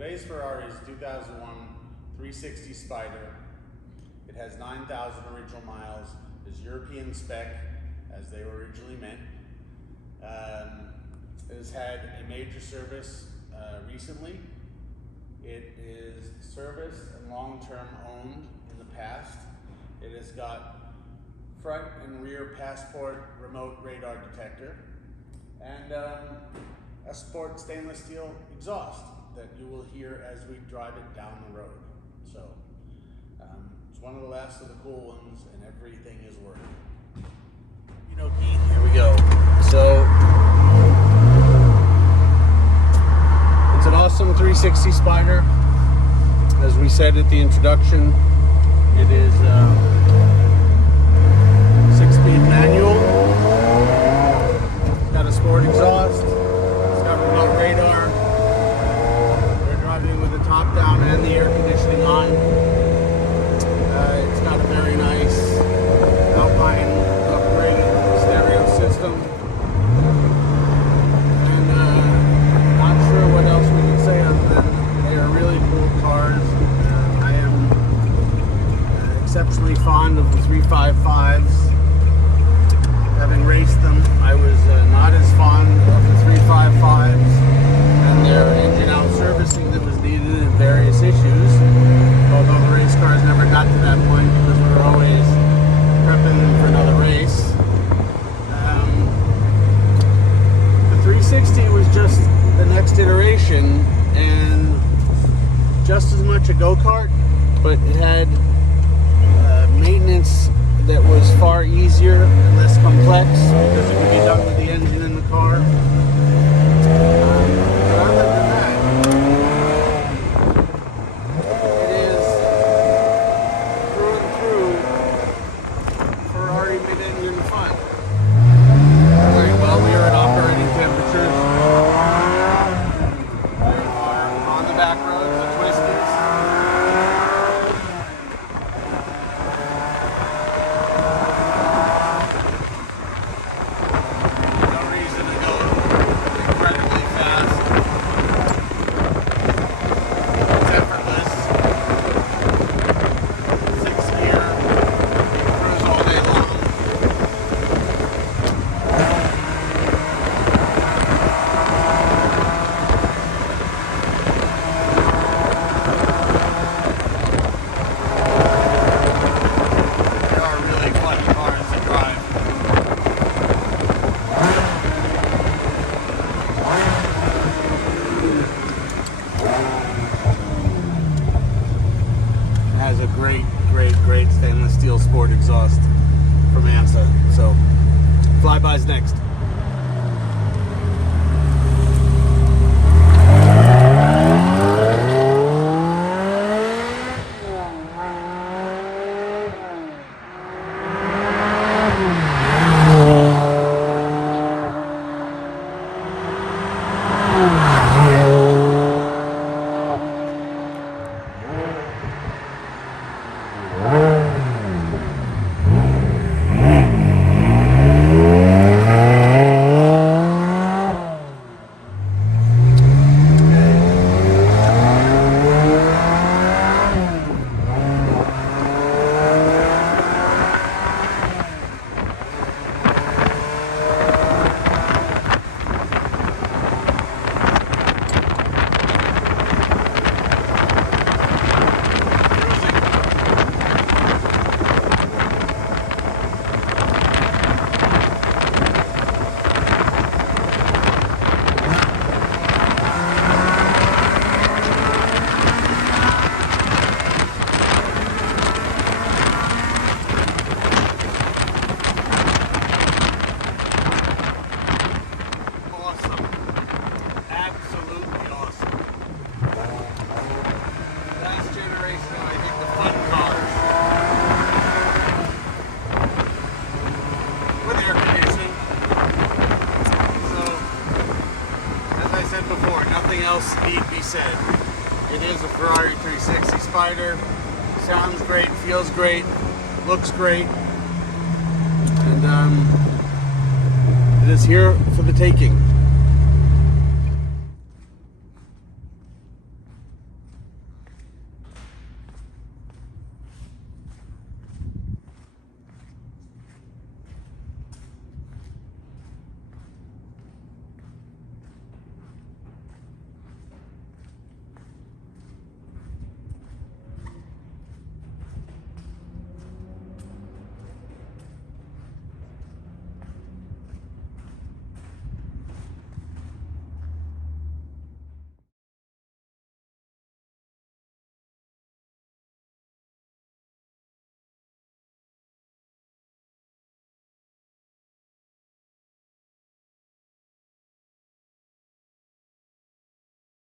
Today's Ferrari is 2001 360 Spider. It has 9,000 original miles. It's European spec, as they were originally meant. It has had a major service recently. It is serviced and long-term owned in the past. It has got front and rear passport remote radar detector and a sport stainless steel exhaust that you will hear as we drive it down the road. So it's one of the last of the cool ones, and everything is working. You know, Keith, here we go. So it's an awesome 360 Spider. As we said at the introduction, it is 6-speed manual. It's got a sport exhaust. It's got remote radar. We're driving with the top down and the air conditioning on. It's got a very nice Alpine upgrade stereo system. And not sure what else we can say other than they are really cool cars. I am exceptionally fond of the 355s. Having raced them, I was not as fond of the 355s and their engine out servicing that was needed in various issues. Although the race cars never got to that point because we were always prepping for another race. The 360 was just the next iteration and just as much a go-kart, but it had maintenance that was far easier and less complex because it could be done with the engine in the car. But other than that, it is through and through Ferrari mid-engine fun. Very well, we are at operating temperatures. We are on the back roads, the twisties. Has a great stainless steel sport exhaust from AMSA. So, flybys next. Before, nothing else need be said. It is a Ferrari 360 Spider. Sounds great, feels great, looks great, and it is here for the taking.